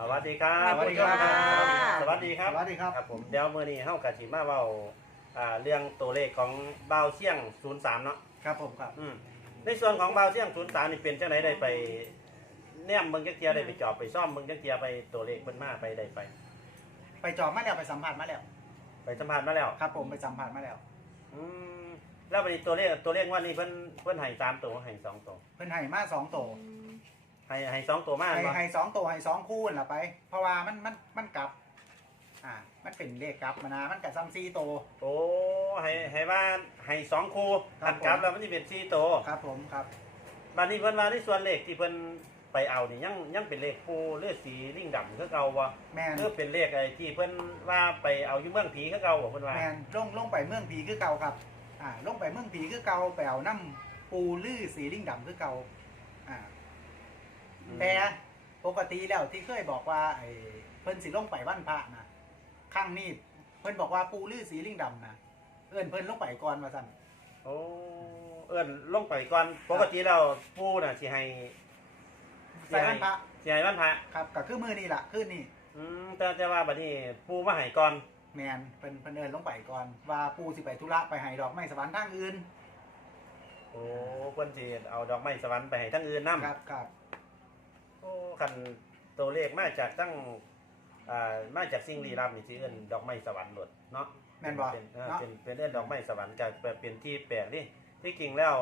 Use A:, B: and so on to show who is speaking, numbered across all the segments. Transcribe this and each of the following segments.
A: วัสดีครับ
B: สวัสดีครับ
A: สวัสดีครับ
B: สวัสดีครับ
A: ครับผมเดี๋ยวมื้อนี้เฮากะสิมาเว้าเรื่องตัวเลขของบ่าวเสี่ยง03เนาะ
B: ครับผมครับ
A: ในส่วนของบ่าวเสี่ยง03นี่เป็นจังไดได้ไปแนมเบิ่งจักเที่ยได้ไปจอบไปซ่อมเบิ่งจักเที่ยไปตัวเลขเพิ่นมาไปได้ไป
B: ไปจอบมาแล้วไปสัมผัสมาแล้ว
A: ไปสัมภาษณ์มาแล้ว
B: ครับผมไปสัมผัสมาแล้ว
A: อืมแล้วบัดนี้ตัวเลขว่านี่เพิ่นให้3ตัวให้2ตัว
B: เพิ่นให้มา2ตัว
A: ให้2ตัวมา
B: ให้
A: บ่
B: ให้2ตัวให้2คู่นั่นล่ะไป เพราะว่ามันกลับมันเป็นเลขกลับมานะมันกับซ้ำ4ตัว
A: โอ้ให้ว่าให้2คู่
B: ครับ
A: อันกลับแล้วมันสิเป็น4ตัว
B: ครับผมครับ
A: บัดนี้เพิ่นว่าในส่วนเลขที่เพิ่นไปเอานี่ยังเป็นเลขปูหรือสีลิงดำคือเก่าบ่
B: แมน
A: หรือเป็นเลขไอ้ที่เพิ่นว่าไปเอาอยู่เมืองผีคือเก่าบ่เพิ่นว่า
B: แมนลงไปเมืองผีคือเก่าครับลงไปเมืองผีคือเก่าไปเอาน้ำปูลือสีลิงดำคือเก่าแต่ปกติแล้วที่เคยบอกว่าไอ้เพิ่นสิลงไปวันพระนะครั้งนี้เพิ่นบอกว่าปูลือสีลิงดำนะเพิ่นลงไปก่อนว่าซั่น
A: โอ้เอิ้นลงไปก่อนปกติแล้วปูน่ะสิให้
B: ใส่วันพระ
A: สิให้วันพระ
B: ครับก็คือมือนี่ล่ะคือนี่
A: แต่ว่าบัดนี้ปูมาให้ก่อน
B: แมนเพิ่นเอิ้นลงไปก่อนว่าปูสิไปธุระไปให้ดอกไม้สวรรค์ทางอื่น
A: โอ้เพิ่นสิเอาดอกไม้สวรรค์ไปให้ทั้งอื่นนํ
B: ครับ
A: โอ้คันตัวเลขมาจากตั้งมาจากสิ่งลี้ลับนี่สิเอิ้นดอกไม้สวรรค์โลดเนาะ
B: แม่นบ่
A: เป็น
B: เนาะ
A: เป็นเรื่องดอกไม้สวรรค์ก็เป็นที่แปลกนี่ที่จริงแล้ว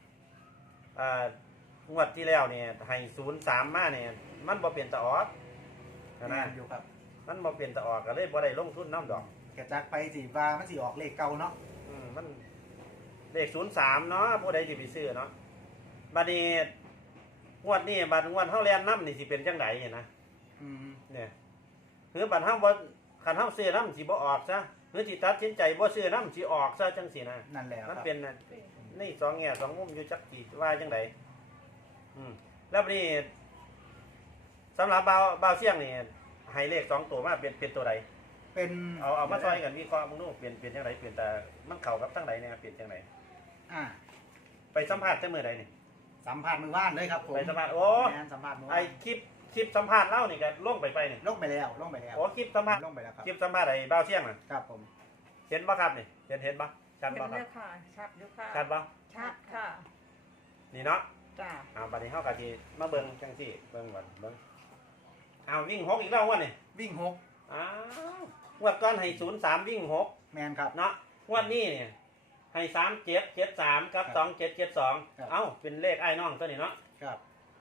A: งวดที่แล้วเนี่ยให้03มาเนี่ยมันบ่เป็นตะออก
B: แม
A: นะ
B: นอยู่ครับ
A: มันบ่เป็นตะออกก็เลยบ่ได้ลงทุนน้ำดอก
B: กระจักไปสิว่ามันสิออกเลขเก่าเนาะ
A: มันเลข03เนาะผู้ใดสิไปซื้อเนาะบัดนี้งวดนี้บัดงวดเฮาแล่นน้ำนี่สิเป็นจังไดเนี่ยนะ
B: อืม
A: เนี่ยคือบัดเฮาบ่คันเฮาซื้อน้ำสิบ่ออกซะหรือสิตัดสินใจบ่ซื้อน้ำสิออกซะจังซี่นะ
B: นั่นแหละค
A: มั
B: รั
A: น
B: บ
A: เป็นนี่สองแง่สองมุมอยู่จักจีว่าจังไดแล้วบัดนี้สำหรับบ่าวเสี่ยงนี่ให้เลข2ตัวมาเป็นตัวใด
B: เป็น
A: เอามาซอยกันวิเคราะห์มึงดูเปลี่ยนจังไดเปลี่ยนแต่มันเข้ากับทั้งใดเนี่ยเปลี่ยนจังได
B: อ่า
A: ไปสัมภาษณ์แต่มื้อใดนี่
B: สัมภาษณ์มือว่านเลยครับผม
A: ไปสัมภาษณ์โอ้
B: แมนสัมภาษณ์มือ
A: ไอ้
B: ว่าน
A: คลิปสัมภาษณ์เล่านี่ก็ลงไปนี่
B: ลงไปแล้วลงไปแล้ว
A: โอ้คลิปสัมภาษณ์
B: ลงไปแล้วครับ
A: คลิปสัมภาษณ์ไอ้บ่าวเสี่ยงน่ะ
B: ครับผม
A: เห็นบ่ครับนี่เห็นบ่ชัด
C: เห็น
A: บ่ครั
C: เล
A: บ
C: ยค่ะชัดอยู่ค่ะ
A: ชัดบ่
C: ชัดค่ะ
A: นี่เนาะ
C: จ้า
A: บัดนี้เฮาก็สิมาเบิ่งจังซี่เบิ่งก่อนเบิ่งวิ่ง6อีกแล้ววะนี่
B: วิ่ง6
A: งวดก่อนให้03วิ่ง6
B: แมนครับ
A: เนาะงวดนี้เนี่ยให้3773กับ
B: ครับ
A: 2772เป็นเลขอ้ายน้องตัวนี้เนาะ
B: ครับ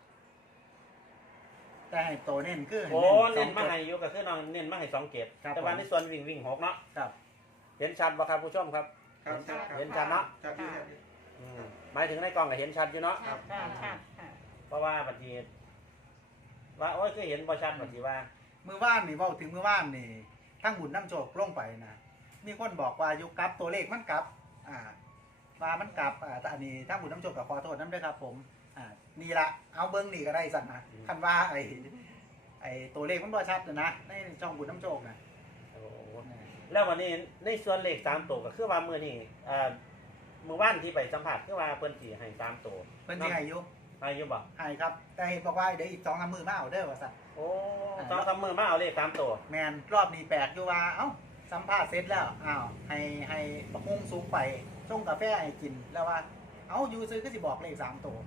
B: แต่ให้โตเน้นคือ
A: โอ้
B: ให้
A: เน้น
B: ส
A: มา
B: อง
A: ให้อยู่ก็คือน้องเน้นมาให้2เกต
B: ครับ
A: แต่ว่าในส่วนวิ่ง6เนาะ
B: ครับ
A: เห็นชัดบ่ครับผู้ชมครับ
B: ครับครับ
A: เห็นชัดเนาะ
B: ครับครับ
A: หมายถึงในกล้องก็เห็นชัดอยู่เนาะ
C: ชัดค่ะชัดค่ะ
A: เพราะว่าบัดนี้ว่าโอ้ยคือเห็นบ่ชัดบัดนี้ว่า
B: มือว่านนี่เว้าถึงมือว่านนี่ทั้งบุญน้ำโจกลงไปนะมีคนบอกว่าอยู่กลับตัวเลขมันกลับว่ามันกลับแต่อันนี้ทั้งบุญน้ำโจกกับขอโทษน้ำด้วยครับผมนี่ละเอาเบิ้งนี่ก็ได้สั่นนะคันว่าไอ้ตัวเลขมันบ่ชัดนะในช่องบุญน้ำโจกนะ
A: โอ้แล้ววันนี้ในส่วนเลข3ตัวก็คือว่ามื้อนี้มื้อวานที่ไปสัมภาษณ์คือว่าเพิ่นสิให้3ตัว
B: เพิ่นสิให้อยู่
A: ให้อยู่บ่
B: ให้ครับ แต่เห็นบอกว่าเดี๋ยวอีก2-3มื้อมาเอาเด้อว่าซั่น
A: โอ้2-3มื้อมาเอาเลข3ตัว
B: แมนรอบนี้แปลกอยู่ว่าเอ้าสัมภาษณ์เสร็จแล้วให้บักฮุ้งสูงไปส่งกาแฟให้กินแล้วว่าเอ้าอยู่ซื้อก็สิบอกเลข3ตัว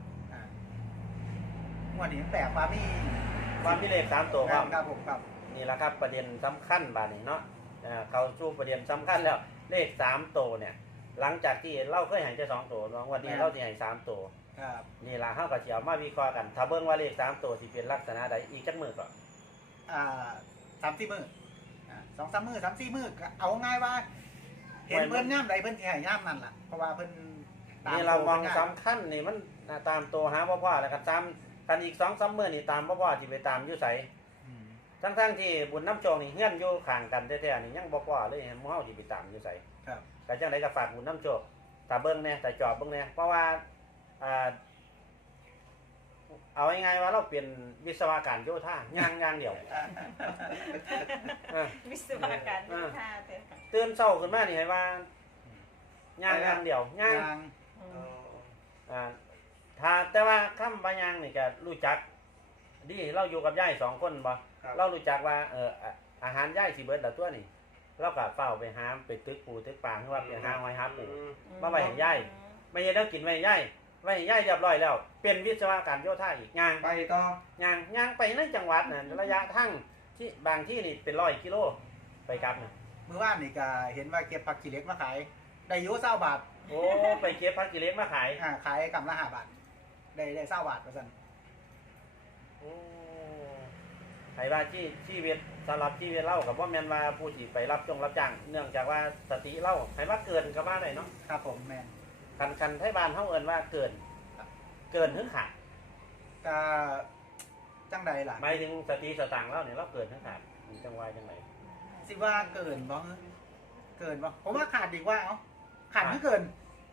B: วันนี้แปลกว่ามี
A: ความที่เลข3ตัวครับ
B: ครับผมครับ
A: นี่แหละครับประเด็นสำคัญบาดนี้เนาะเข้าสู่ประเด็นสำคัญแล้วเลข3ตัวเนี่ยหลังจากที่เราเคยให้แค่2ตัวเนาะวันนี้เราสิให้3ตัว
B: ครับ
A: นี่ล่ะเฮาก็สิเอามาวิเคราะห์กันถ้าเบิ่งว่าเลข3ตัวสิเป็นลักษณะใดอีกจักมื้อก็
B: 3-4 มื้อ2-3 มื้อ3-4 มื้อก็เอาง่ายว่า เห็นเพิ่นย่ามใดเพิ่นสิให้ย่ามนั่นล่ะเพราะว่าเพิ่นต
A: นี่เรามอง
B: โต
A: สำคัญนี่มันตามตัวหาบ่พอแล้วก็ตามกันอีก 2-3 มื้อนี่ตามบ่พอสิไปตามอยู่ไส
B: อืม
A: ทั้งๆที่บุญน้ำโจงนี่เฮือนอยู่ข้างกันแท้ๆนี่ยังบ่พอเลยหมู่เฮาสิไปตามอยู่ไส
B: ครับ
A: ก็จังไดก็ฝากบุญน้ำโจกถ้าเบิ่งแน่ถ้าจอบเบิ่งแน่เพราะว่าเอาง่ายๆว่าเราเป็นวิศวการโยธาย่างเดียว
C: วิศวการวิชาเถอะค่ะ
A: ตื่นเช้าขึ้นมานี่ให้ว่าย่างเดียวย่าง
B: ยาง
C: อืม
A: ถ้าแต่ว่าคำว่าย่างนี่ก็รู้จักดีเราอยู่กับยาย2คนบ่
D: ครับ
A: เรารู้จักว่าอาหารยายสิเบิดแล้วตัวนี่เราก็เฝ้าไปหาไปตึกปูตึกปลาคือว่าไปหาหอยหาปู มาไว้ให้ยาย ไม่ใช่แล้วกินไว้ให้ยายไว้ให้ยายเรียบร้อยแล้ว เป็นวิศวการโยธาอีกย่าง
D: ไปต่อย่าง
A: ไปในจังหวัดน่ะระยะทางที่บางที่นี่เป็น100 กิโลไปกลับน่ะ
B: มื้อวานนี่ก็เห็นว่าเก็บผักขี้เหล็กมาขายได้อยู่20 บาท
A: โอ้ไปเก็บผักกิเลสมาขาย
B: ขายกำละ5 บาทได้20 บาทว่าซั่น
A: โอ้ไอ้ว่าที่ชีวิตสำหรับชีวิตเล่ากับว่าแม่นว่าผู้ที่ไปรับจ้างเนื่องจากว่าสติเล่าให้ว่าเกินก็ว่าได้เนาะ
B: ครับผมแม่น
A: คันไทบ้านเฮาเอิ้นว่าเกินถึงขาด
B: ก็จังใดล่ะ
A: หมายถึงสติสตางค์เล่าเนี่ยเราเกินถึงขาดมันจังว่าจังได
B: สิว่าเกินบ่เกินบ่ผมว่าขาดดีกว่าเอ้าขาดคือเกิน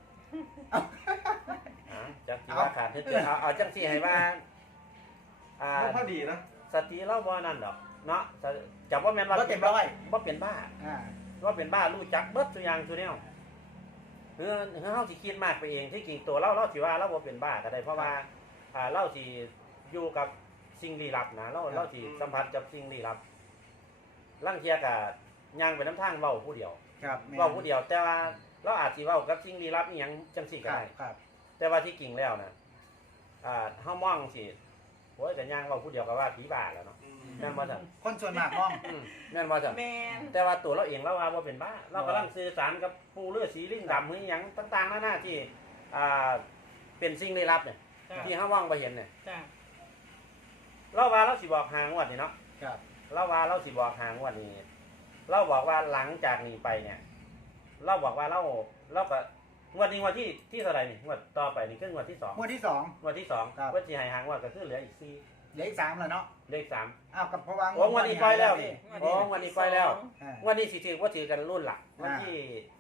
A: จังสิว่าขาดถึงเกินเอาจังสิให้ว่า
D: ก็พอดีนะ
A: สติเล่าบ่นั่นดอกเนาะจับว่าแม่นว่า
B: บ่เต็มร้อย
A: บ่เป็นบ้า
B: อ่า
A: ว่าเป็นบ้ารู้จักเบิดทุกอย่างทุกแนวเฮาสิคิดมากไปเองที่จริงตัวเราสิว่าเราบ่เป็นบ้าก็ได้เพราะว่าเราสิอยู่กับสิ่งลี้ลับนะเราสิสัมผัสกับสิ่งลี้ลับลางเที่ยก็ย่างไปนำทางเว้าผู้เดียว
B: ครับแม่น
A: เว้าผู้เดียวแต่ว่าเราอาจสิเว้ากับสิ่งลี้ลับอีหยังจังซี่
B: ค
A: ก็
B: รับ
A: ได้
B: ครับ
A: แต่ว่าที่จริงแล้วนะเฮามองสิโอ้ยก็ย่างเว้าผู้เดียวก็ว่าผีบ้าแล้วเนาะแม่นบ่ซั่น
B: คนส่วนมากมอง
A: แม่นบ่ซั่น
C: แม่น
A: แต่ว่าตัวเราเองเราว่าบ่เป็นบ้า เรากำลังสื่อสารกับปูเลือดสีลิงดำหรือหยังต่างๆนานาที่เป็นสิ่งลี้ลับเนี่ย
C: จ้ะ
A: ที่เฮาว่างบ่เห็นเนี่ย
C: จ้ะ
A: เราว่าเราสิบอกหางวดนี่เนาะ
B: ครับ
A: เราว่าเราสิบอกหางวดนี้เราบอกว่าหลังจากนี้ไปเนี่ย เราบอกว่าเราก็งวดนี้งวดที่เท่าไหร่นี่งวดต่อไปนี่คืองวดที่2
B: งวดที่2
A: งวดที่2
B: ครับ
A: ว่าสิให้หางวดก็คือเหลืออีก4
B: เหลืออีก3แล้วเนาะ
A: เลข3
B: อ้าวกับเพราะว่า
A: โอ้งวดนี้ปล่อยแล้วนี่ โอ้งวดนี้ปล่อยแล้ว
B: อ่า
A: วันนี้สิถือว่าถือกันรุ่นหลักวันที่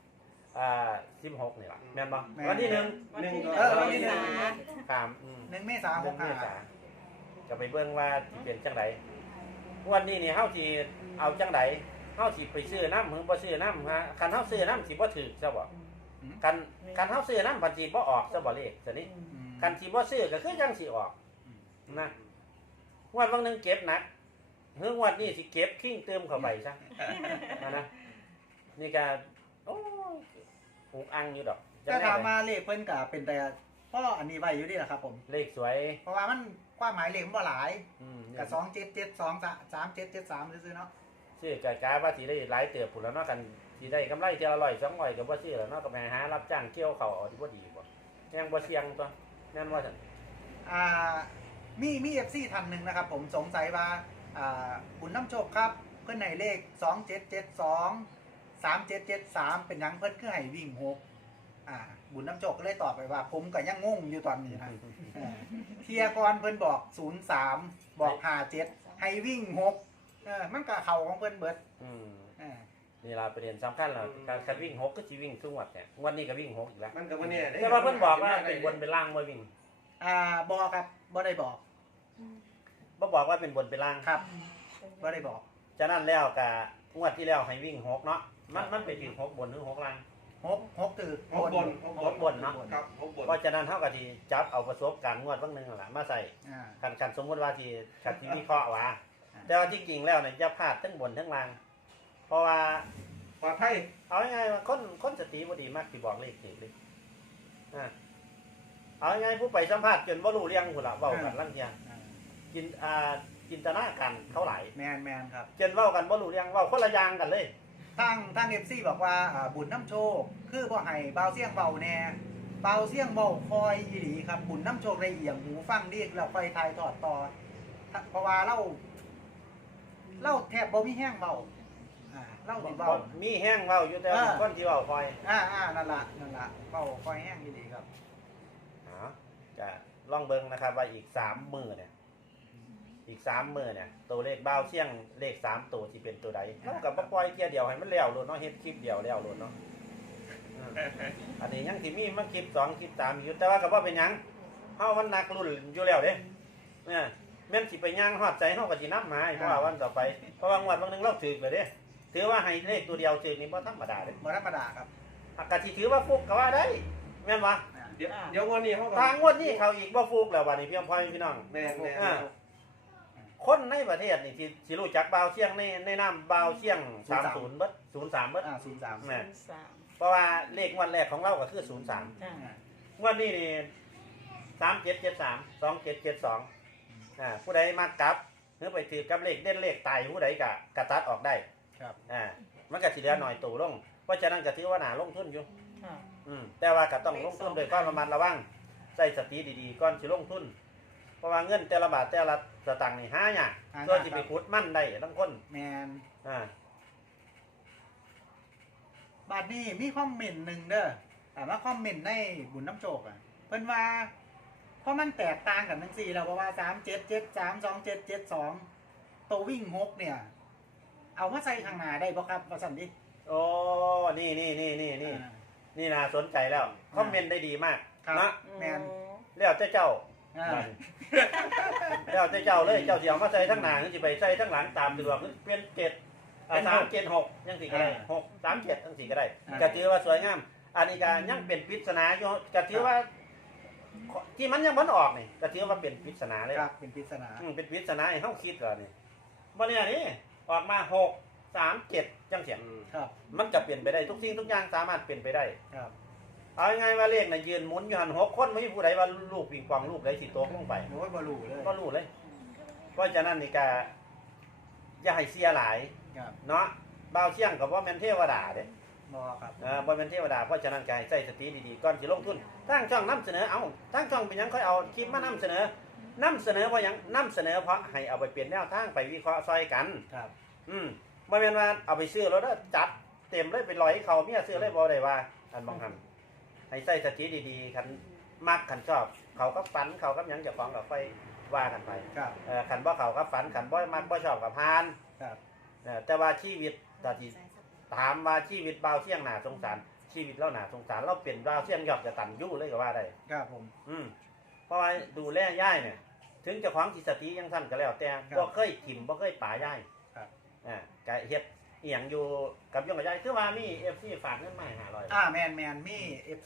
A: 16นี่ล่ะแม่นบ่
B: แม่น
A: วันที่
C: วันที่
B: วันที่
C: 1
A: 1 3
B: 1 เมษายน
A: 1 เมษา
B: 65
A: ก็ไปเบิ่งว่าสิเป็นจังไดวันนี้นี่เฮาสิเอาจังไดเฮาสิไปซื้อน้ำหรือบ่ซื้อน้ำฮะคันเฮาซื้อน้ำสิบ่ถูกซะบ่คันเฮาซื้อน้ำพันสิบ่ออกซะบ่เลขซะนี่คันสิบ่ซื้อก็คือจังสิออกนะงวดบางนึงเก็บหนักเฮืองวดนี้สิเก็บคิงเติมเข้าไปซะนะนี่ก็โอ้ยอุกอังอยู่ดอก
B: ถ้าถามมาเลขเพิ่นก็เป็นแต่พ่ออันนี้ไว้อยู่ดีแหละครับผม
A: เลขสวย
B: เพราะว่ามันความหมายเลขมันบ่หลาย
A: นี่
B: กับ2772 3773ซื่อๆเนาะ
A: ซื้อกะกาว่าสิได้หลายเติบพุ่นแล้วเนาะกันสิได้กำไรเทื่อละ100 200ก็บ่ซื้อแล้วเนาะก็ไปหารับจ้างเกี่ยวข้าวเอาที่บ่ดีบ่ยังบ่เสี่ยงตัวแม่นว่าซั่น
B: อ่ามี FC ท่านหนึงนะครับผมสงสัยว่าบุญน้ำโชคครับเพิ่นให้เลข2772 3773เป็นหยังเพิ่นคือให้วิ่ง6บุญน้ำโชคก็เลยตอบไปว่า ผมก็ยังงงอยู่ตอนนี้นะเทียก่อนเพิ่นบอก03บอก57ให้วิ่ง6มันก็เข้าของเพิ่นเบิด
A: อืม
B: อ่า
A: นี่ล่ะประเด็นสำคัญแล้วการวิ่ง6ก็สิวิ่งทุกงวดเนี่ยวันนี้ก็วิ่ง6อีกแล้ว
D: มันก็บ่แน่ด้
A: แต่ว่าเพิ่นบอกว่าเป็นบนเป็นล่างบ่วิ่ง
B: บอกครับบ่ได้บอก
A: บ่บอกว่าเป็นบนเป็นล่าง
B: ครับบ่ได้บอก
A: ฉะนั้นแล้วก็งวดที่แล้วให้วิ่ง6เนาะมันไปถึง6บนหรือ6ล่าง
B: 6คือ
D: หกบน
A: บนเนาะ
D: ครับหกบน
A: เพราะฉะนั้นเฮาก็สิจับเอาประสบการณ์งวดบางนึงนั่นล่ะมาใส่ คันสมมุติว่าที่คันที่วิเคราะห์ว่าแต่ว่าที่จริงแล้วเนี่ยจะพลาดทั้งบนทั้งล่าง เพราะว่า
D: ปลอดภัย
A: เอาง่ายๆว่าคนสติบ่ดีมากสิบอกเลขถูกเลยเอาง่ายๆผู้ไปสัมภาษณ์จนบ่รู้เรื่องพุ่นล่ะเว้ากันลางเที่ยจินตนาการเขาหลาย
B: แมนครับ
A: จนเว้ากันบ่รู้เรื่องเว้าคนละอย่างกันเลย
B: ทาง FC บอกว่าบุญน้ำโชคคือบ่ให้เบาเสียงเบาแน่เบาเสียงเบาคอยอีหลีครับบุญน้ำโชคละเอียงหูฟังดีแล้วค่อยถ่ายทอดต่อเพราะว่าเราแทบบ่มีแห้งเบาเล่าสิเบา
A: มีแห้งเว้าอยู่แต่ว่าคนที่เว้าคอย
B: นั่นล่ะเบาคอยแห้งอีหลีครับ
A: จะลองเบิ่งนะครับว่าอีก3มื้อเนี่ยอีก3มื้อเนี่ยตัวเลขบ่าวเสี่ยงเลข3ตัวสิเป็นตัวใดเราก็บ่ปล่อยเที่ยเดียวให้มันแล้วโลดเนาะเฮ็ดคลิปเดียวแล้วโลดเนาะอันนี้ยังสิมีมาคลิป2คลิป3อยู่แต่ว่าก็บ่เป็นหยังเฮามันหนักรุ่นอยู่แล้วเด้เนี่ยแม่นสิไปย่างฮอดใจเฮาก็สินำมาให้เพราะว่าวันต่อไปเพราะว่างวดบางนึงเราถูกเลยเด้ถือว่าให้เลขตัวเดียวถูกนี่บ่ธรรมดาเด้
B: บ่ธรรมดาครับ
A: ก็สิถือว่าฟุกก็ว่าได้แม่นบ่
D: เดี๋ยววันนี้เขาก็
A: ทางงวดนี้เขาอีกบ่ฟุกแล้วบัดนี้พี่น้องพี่น้อง
D: แม่น
A: อ่าคนในประเทศนี่ที่สิรู้จักบ่าวเชียงในนามบ่าวเชียง30เบิด03เบิด
B: 03
A: แม่
C: สาม
A: เพราะว่าเลขงวันแรกของเราก็คือ03
C: จ้ะ
A: งวันนี้นี่3773 2772ผู้ใดมากลับหรือไปถือกับเลขเด่นเลขตายผู้ใดก็กระตัดออกได้
B: ครับ
A: มันก็สิเหลือหน่อยตู่ลงเพราะฉะนั้นก็ถือว่าน่าลงทุนอยู่
C: ค่ะ
A: แต่ว่าก็ต้องลงทุนด้วยความระมัดระวังใส่สติดีๆก่อนสิลงทุน เพราะว่าเงินแต่ละบาทแต่ละสตางค์นี่หายากส่วนสิไปขุดมันได้ทั้งคน
B: แมน
A: อ่า
B: บัดนี้มีคอมเมนต์หนึ่งเด้อแต่ว่าคอมเมนต์ในบุญน้ำโจกอ่ะเพิ่นว่าเพราะมันแตกต่างกันทั้ง4แล้วเพราะว่า37732772ตัววิ่ง6เนี่ย เอามาใส่ข้างหน้าได้บ่ครับว่าซั่นดิ
A: โอ้นี่นี่น่าสนใจแล้วคอมเมนต์ได้ดีมาก
B: ครับ
A: นะ
B: แม่น
A: แล้วเจ้า
B: อ่า
A: แล้วเจ้าเลยเจ้าสิเอามาใส่ทั้งหน้าหรือสิไปใส่ทั้งหลังตามสะดวกหรือเปลี่ยน376จังซี่ก็ได้6 37จังซี่ก็ได้ก็ถือว่าสวยงามอันนี้ก็ยังเป็นปริศนาอยู่ก็ถือว่า ที่มันยังบ่ออกนี่ก็ถือว่าเป็นปริศนาเลย
B: ครับเป็นปริศนา
A: เป็นปริศนาให้เฮาคิดก่อนนี่บ่เนี่ยนี่ออกมา6 3 7จังเสียง
B: ครับ
A: มันจะเปลี่ยนไปได้ทุกสิ่งทุกอย่างสามารถเปลี่ยนไปได้
B: ครับ
A: เอาง่ายๆว่าเลขน่ะยืนหมุนอยู่หัน6คนไม่มีผู้ใดว่าลูกปิงปองลูกใดสิตกลงไป
B: โอ้ยบ่รู้เลย
A: ก็รู้เลย เพราะฉะนั้นนี่ก็อย่าให้เสียหลาย
B: ครับ
A: เนาะบ่าวเชียงก็บ่แม่นเทวดาเด้
B: บ่ครับ
A: บ่แม่นเทวดาเพราะฉะนั้นก็ให้ใช้สติดีๆก่อนสิลงทุนทางช่องนำเสนอเอาทางช่องเป็นหยังค่อยเอาคลิปมานำเสนอนำเสนอเพราะหยังนำเสนอเพราะให้เอาไปเปลี่ยนแนวทางไปวิเคราะห์ซอยกัน
B: ครับ
A: บ่แม่นว่าเอาไปซื้อแล้วจัดเต็มเลยไปลอยให้เขาเมียซื้อเลยบ่ได้ว่าอันบางหันให้ใช้สติดีๆคันมักคันชอบ เขาก็ฝันเขาก็หยังเจ้าของก็ค่อยว่ากันไป
B: ครับ
A: คันบ่เขาก็ฝันคันบ่มักบ่ชอบก็ผ่าน
B: ครับ
A: แต่ว่าชีวิตตอนที่ถามว่าชีวิตบ่าวเสี่ยงน่าสงสารชีวิตเราน่าสงสารเราเป็นบ่าวเสี่ยงยอดกตัญญูเลยก็ว่าได้
B: ครับผม
A: เพราะว่าดูแลย่ายเนี่ยถึงเจ้าของสิสติยังสั้นก็แล้วแต่บ่เคยถิ่มบ่เคยป่าย่าย
B: ครับ
A: ก็เฮ็ดเอียงอยู่กับยงกับย่ายคือว่ามี FC ฝากเงินมาให้500
B: แมนมี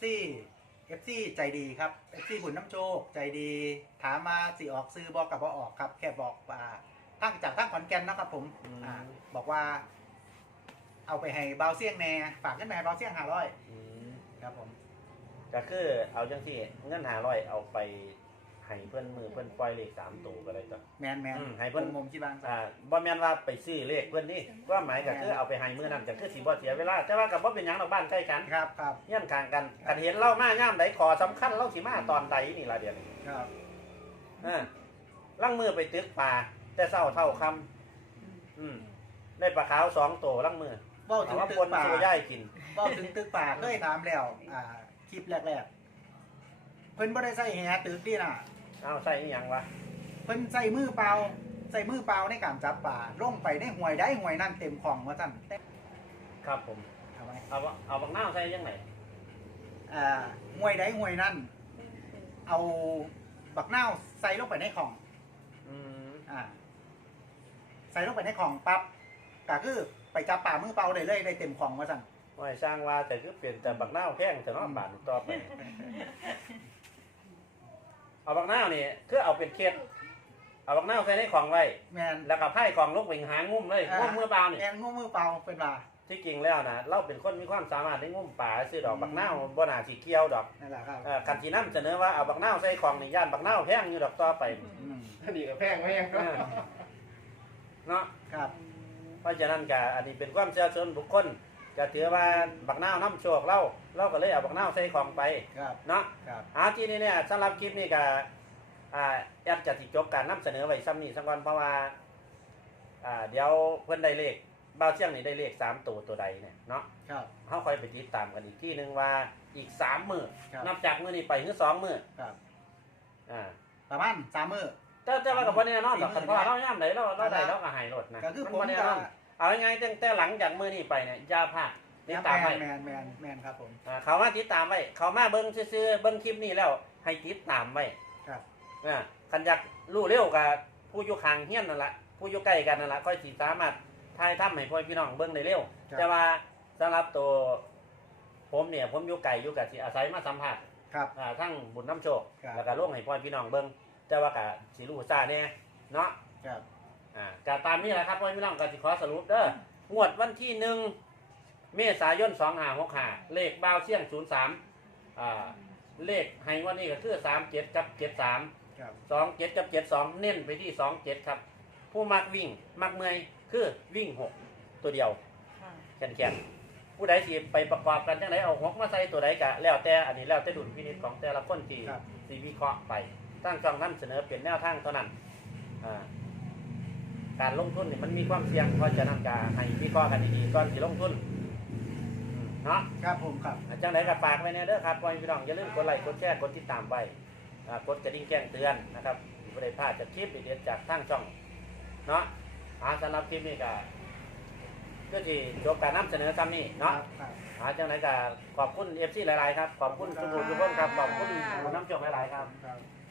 B: FC ใจดีครับ FC บุญน้ำโชคใจดี ถามมาสิออกซื้อบอกกับบ่ออกครับ แค่บอกว่าตั้งจากตั้งขอนแก่นนะครับผมบอกว่า เอาไปให้เบาเสี่ยงแน่ฝากขึ้นไปให้เบาเสี่ยง500ครับผม
A: ก็คือเอาจังซี่เงิน500เอาไปให้เพิ่นมือเพิ่นปล่อยเลข3ตัวก็ได้จ้ะ
B: แมน
A: ให้เพิ่น
B: มุมที่บาง
A: บ่แม่นว่าไปซื้อเลขเพิ่นนี่ว่าหมายก็คือเอาไปให้มื้อนั้นก็คือสิบ่เสียเวลาแต่ว่าก็บ่เป็นหยังดอกบ้านใกล้กัน
B: ครับครับ
A: เฮียนข้างกันกันเห็นเรามายามใดขอสำคัญเราสิมาตอนใดนี่ล่ะเดี๋ยวนี้
B: ครับ
A: ลังมือไปตึกปลาแต่เช้าเท่าค่ำได้ปลาขาว2ตัวลังมือ
B: เบ้าถึ
A: เอา
B: ง
A: ว่า
B: ตึ
A: ป
B: ก
A: น
B: ป่า
A: สู่ย่ายกิน
B: เบ้าถึงตึกป่าเคยถามแล้วคลิปแรกๆเพิ่นบ่ได้ใส่แหตึกดิน่ะ
A: เอาใส่อีหยังวะ
B: เพิ่นใส่มือเปล่าในการจับป่าลงไปในห่วยได้ห่วยนั่นเต็มของว่าซั่น
A: ครับผม
B: เอาไว้
A: เอาบักนาวใส่ยังไง
B: ห่วยได้ห่วยนั่นเอาบักนาวใส่ลงไปในของ
A: อืม
B: ใส่ลงไปในของปั๊บก็คือไปจับป่ามือเปล่าได้เลยได้เต็มของว่าซั่น
A: ว่าให้สร้างว่าแต่คือเปลี่ยนแต่บักนาวแพงแต่เนาะบาทต่อไป เอาบักนาวนี่คือเอาเป็นเคสเอาบักนาวใส่ในของไว้
B: แม่น
A: แล้วก็ไพ่ของลูกไปหางุ้มเลยงุ้มมือเปล่านี่
B: แม่นงูมือเปล่าเป็นว่า
A: ที่จริงแล้วนะเราเป็นคนมีความสามารถในงุ้มป่าซื้อดอกบักนาวบ่น่าสิเกี่ยวดอก
B: นั่นแหละครับ
A: คันที่นำเสนอว่าเอาบักนาวใส่ของนี่ย่านบักนาวแพงอยู่ดอกต่อไป
B: อืม
D: อันนี้ก็แพงไหมยังก็
A: เนาะ
B: ครับ
A: เพราะฉะนั้นก็อันนี้เป็นความเชื่อส่วนบุคคลก็ถือว่าบักนาวน้ำโชคเราก็เลยเอาบักนาวใส่ของไป
B: ครับ
A: เนาะ
B: ครับ
A: ที่นี่เนี่ยสำหรับคลิปนี้ก็แอดจะติจบการนำเสนอไว้ซ้ำนี้สักวันเพราะว่าเดี๋ยวเพิ่นได้เลขบ่าวเชียงนี่ได้เลข3ตัวใดเนี่ยเนาะ
B: ครับ
A: เฮาค่อยไปติดตามกันอีกที่นึงว่าอีก3มื้อ
B: ครับ
A: นับจากมื้อนี้ไปคือ2มื้อ
B: ครับ
A: อ่า
B: ประมาณ3มื้อ
A: แต่ว่าก็บ่แน่นอนดอก
B: 4 มื้
A: คั
B: อน
A: เพราะว่าเรายามใดเราได้เราก็ให้รถนะ
B: ก็คือ
A: มัน
B: ผม
A: บ่แน่
B: ก็
A: นอนเอาง่ายๆตั้งแต่หลังจากมื้อนี้ไปเนี่ยอย่าพลาดติดตามไว้
B: แมนครับผม
A: เขามาติดตามไว้เขามาเบิ้งซื่อๆเบิ้งคลิปนี้แล้วให้ติดตามไว้
B: ครับ
A: คันอยากรู้เร็วกับผู้อยู่ข้างเฮียนนั่นแหละผู้อยู่ใกล้กันนั่นแหละค่อยสิสามารถถ่ายทำให้พ่อพี่น้องเบิ้งได้เร็ว
B: ครับ
A: แต่ว่าสำหรับตัวผมเนี่ยผมอยู่ไกลอยู่กับสิอาศัยมาสัมผัส
B: ครับ
A: ทั้งบุญน้ำโชค
B: ครับ
A: แล้วก็ลงให้พ่อพี่น้องเบิ้งแต่ว่าก็สิรู้ซ่าแน่เนาะ
B: ครับ
A: กตามนี้แหละครับพ่อพี่น้องก็สิขอสรุปเด้องวดวันที่1 เมษายน 2565เลขบ่าวเสี่ยง 03เลขให้วันนี้ก็คือ37กับ73
B: ครับ
A: 27กับ72เน้นไปที่27ครับผู้มักวิ่งมักเมื่อยคือวิ่ง6ตัวเดียว
C: ค่ะ
A: แข็งๆผู้ใดสิไปประกอบกันจังไดเอา6มาใส่ตัวใดก็แล้วแต่อันนี้แล้วแต่ดุลพินิจของแต่ละคนที่
B: ครับ
A: สิวิเคราะห์ไปตั้งช่องนำเสนอเป็นแนวทางเท่านั้นการลงทุนนี่มันมีความเสี่ยงเพราะฉะนั้นก็ให้วิเคราะห์กันดีๆก่อนสิลงทุนเนาะ
B: ครับผมครับ
A: จังไดก็ฝากไว้แน่เด้อครับพ่อพี่น้องอย่าลืมกดไลค์กดแชร์กดติดตามไว้กดกระดิ่งแจ้งเตือนนะครับบ่ได้พลาดจากคลิปเด็ดๆจากทางช่องเนาะสำหรับคลิปนี้ก็สิจบการนำเสนอซ้ำนี้เนาะ
B: ครับ
A: จังไดก็ขอบคุณ FC หลายๆครับขอบคุณทุกคนครับขอบคุณน้ำจกหลายๆครับ
B: ครับ